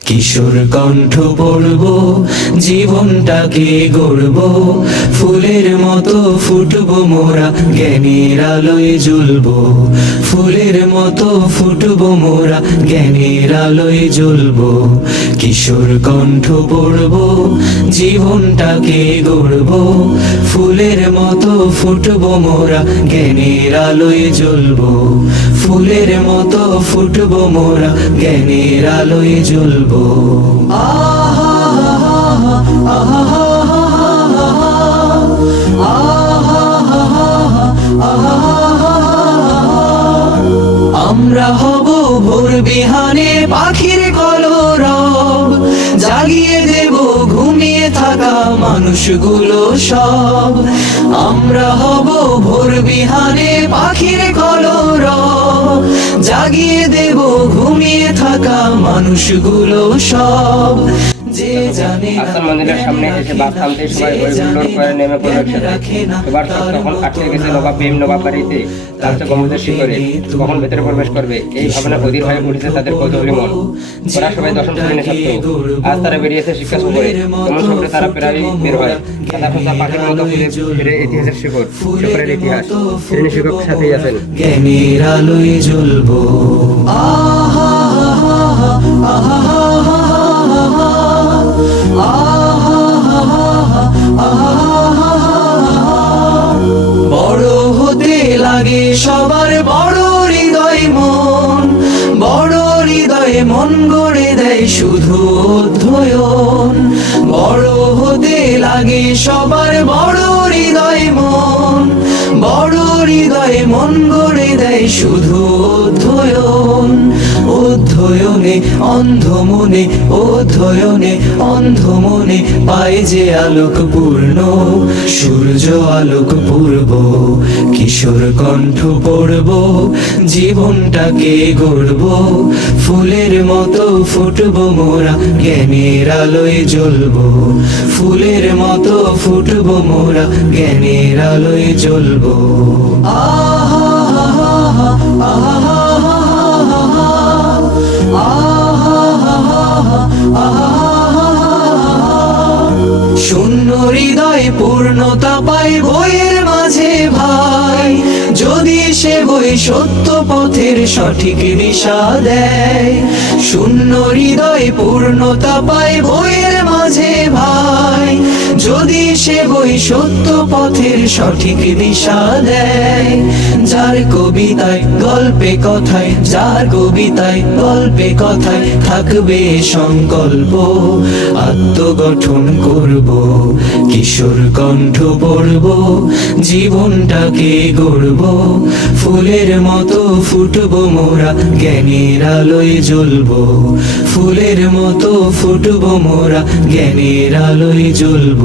কিশোর কণ্ঠ পড়ব, জীবনটাকে গড়ব, ফুলের মতো ফুটব মোরা, জ্ঞানের আলোয় জ্বলব। ফুলের মতো ফুটব মোরা, জ্ঞানের আলোয় জ্বলব। কিশোর কণ্ঠ পড়ব, জীবনটাকে গড়ব, ফুলের মতো ফুটব মোরা, জ্ঞানের আলোয় জ্বলব। ফুলের মতো ফুটব মোরা, জ্ঞানের আলোয় জ্বলব। আমরা হব ভোর বিহানে পাখির কলরব, জাগিয়ে দেব ঘুমিয়ে থাকা মানুষগুলো সব। আমরা হব ভোর বিহানে পাখির কলরব, জাগিয়ে দেব ঘুমিয়ে থাকা মানুষগুলো সব। যে জানে আসান মন্দিরের সামনে এসে বাস থামতে সবাই হইহুল্লোড় করে নেমে পড়ল একসাথে। সবার চোখ তখন আটকে গেছে নবাব ভীম নবাব বাড়িতে লালচে গম্বুজের শিখরে কখন ভেতরে প্রবেশ করবে, এই ভাবনা অধীর হয়ে উঠেছে তাদের কৌতূহলী মন। ওরা সবাই দশম শ্রেণীর ছাত্র, আজ তারা বেরিয়েছে শিক্ষা সফরে। এমন সফরে তারা প্রায় বের হয় সাদা খোঁজা পাখির মতো খুঁজে ফিরে ইতিহাসের শিখরের ইতিহাস। শ্রেণী শিক্ষক সাথেই আছেন। জ্ঞানের আলোয় জ্বলব। বড় হতে লাগে সবার বড় হৃদয় মন, বড় হৃদয়ে মন গড়ে দেয় শুধু অধ্যয়ন। বড় হতে লাগে সবার বড় হৃদয় মন, বড় হৃদয়ে মন গড়ে দেয় শুধু অধ্যয়ন। অধ্যয়নে অন্ধ মনে, অধ্যয়নে অন্ধ মনে পায় যে আলোক পূর্ণ, সূর্য আলোক পূর্ব। কিশোর কণ্ঠ পড়ব, জীবনটাকে গড়ব, ফুলের মতো ফুটব মোরা, জ্ঞানের আলোয় জ্বলব। ফুলের মতো ফুটব মোরা, জ্ঞানের আলোয় জ্বলব। শূন্য হৃদয় পূর্ণতা পায় বইয়ের মাঝে ভাই, যদি সে বই সত্য পথের সঠিক দিশা দেয়। শূন্য হৃদয় পূর্ণতা পায় বইয়ের মাঝে ভাই, যদি সে বই সত্য পথের সঠিক দিশা দেয়। যার কবিতায় গল্পে কথায়, যার কবিতায় গল্পে কথায় থাকবে সংকল্প, আত্মগঠন করব। কিশোর কণ্ঠ পড়ব, জীবনটাকে গড়ব, ফুলের মতো ফুটব মোরা, জ্ঞানের আলোয় জ্বলব। ফুলের মতো ফুটব মোরা, জ্ঞানের আলোয় জ্বলব।